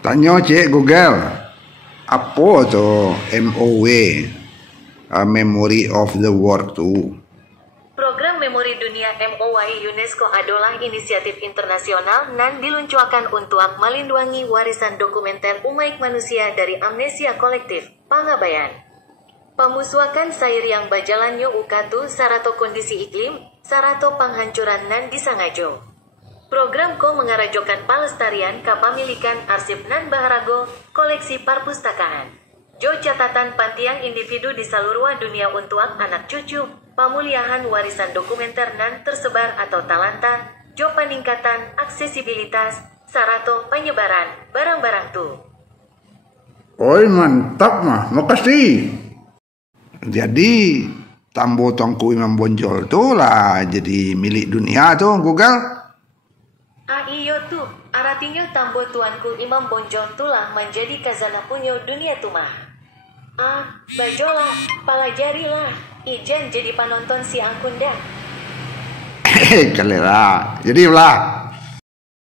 Tanya cek Google, apa tuh MOW, Memory of the World tuh? Program Memori Dunia MOW UNESCO adalah inisiatif internasional nan diluncurkan untuk melindungi warisan dokumenter umat manusia dari amnesia kolektif, pangabayan. Pemusuakan sair yang berjalannya ukatu sarato kondisi iklim, sarato penghancuran nan disangajo. Program ko mengarajokan pelestarian kepemilikan arsip nan baharago, koleksi perpustakaan. Jo catatan pantiang individu di seluruh dunia untuk anak cucu, pemulihan warisan dokumenter nan tersebar atau talanta, jo peningkatan aksesibilitas, sarato penyebaran barang-barang tuh. Oi mantap mah, makasih. Jadi Tambo Tuanku Imam Bonjol tuh lah jadi milik dunia tuh Google. Iyo tuh, artinya Tambo Tuanku Imam Bonjol tulah menjadi khazanah punya dunia tuh mah. Bajolah, palajarilah, ijan jadi penonton si angkunda. Kalera, jadi lah.